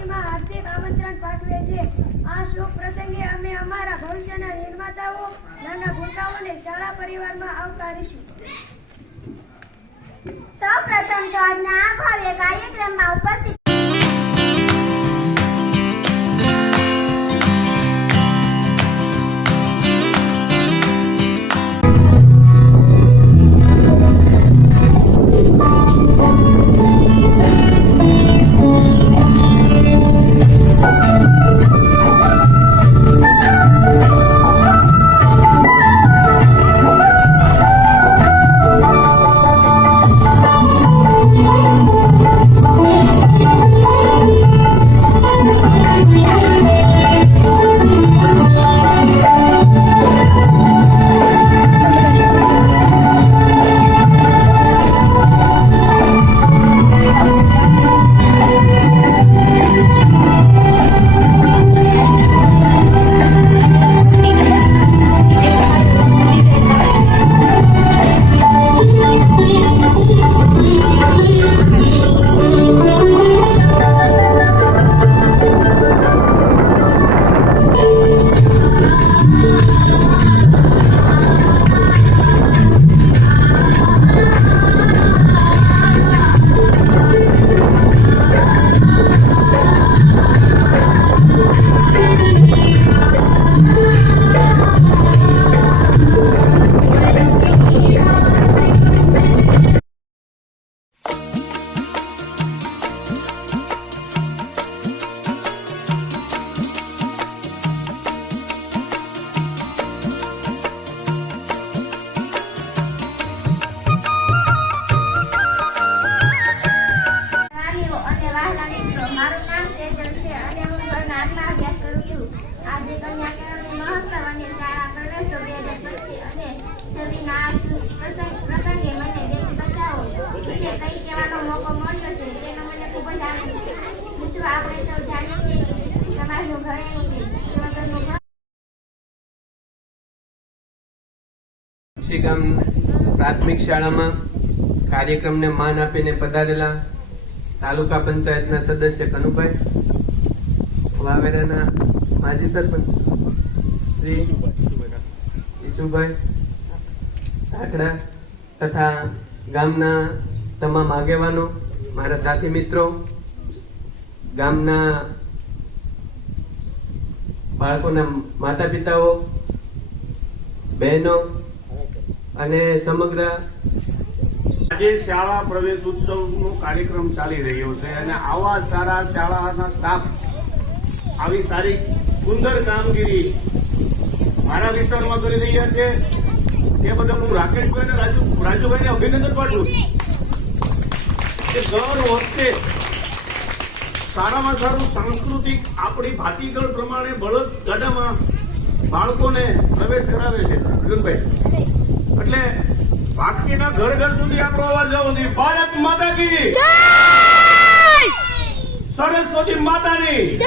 બે હાર્દિક આમંત્રણ પાઠવે છે આ શુભ પ્રસંગે અમે અમારા ભવિષ્યના નિર્માતાઓ, નાના ભૂલકાઓને શાળા પરિવારમાં આવકારીશું સૌ પ્રથમ તો આજના આ ભવ્ય પ્રાથમિક શાળામાં કાર્યક્રમને માન આપીને પધારેલા તાલુકા પંચાયતના સદસ્ય કનુભાઈ. વાવેરાના માજી સરપંચ શ્રી ઈશુભાઈ ઠાકડા તથા ગામના તમામ આગેવાનો મારા સાથી મિત્રો ગામના બાળકોના માતા પિતાઓ બહેનો અને સમગ્ર આજે શાળા પ્રવેશ ઉત્સવનો કાર્યક્રમ ચાલી રહ્યો છે અને આવા સારા શાળાના સ્ટાફ આવી સારી સુંદર કામગીરી મારા વિસ્તારમાં કરી રહ્યા છે. તે બદલ હું રાકેશભાઈ અને રાજુ રાજુભાઈને અભિનંદન પાઠવું કે દર વખતે સારામાં સારું સાંસ્કૃતિક આપણી ભાતીગળ પ્રમાણે બળદ ગાડામાં બાળકોને પ્રવેશ કરાવે છે. અર્જુનભાઈ એટલે વાક્ષીના ઘર ઘર સુધી આપણો અવાજ જવો જોઈએ. ભારત માતા કી સરસ્વતી માતાની.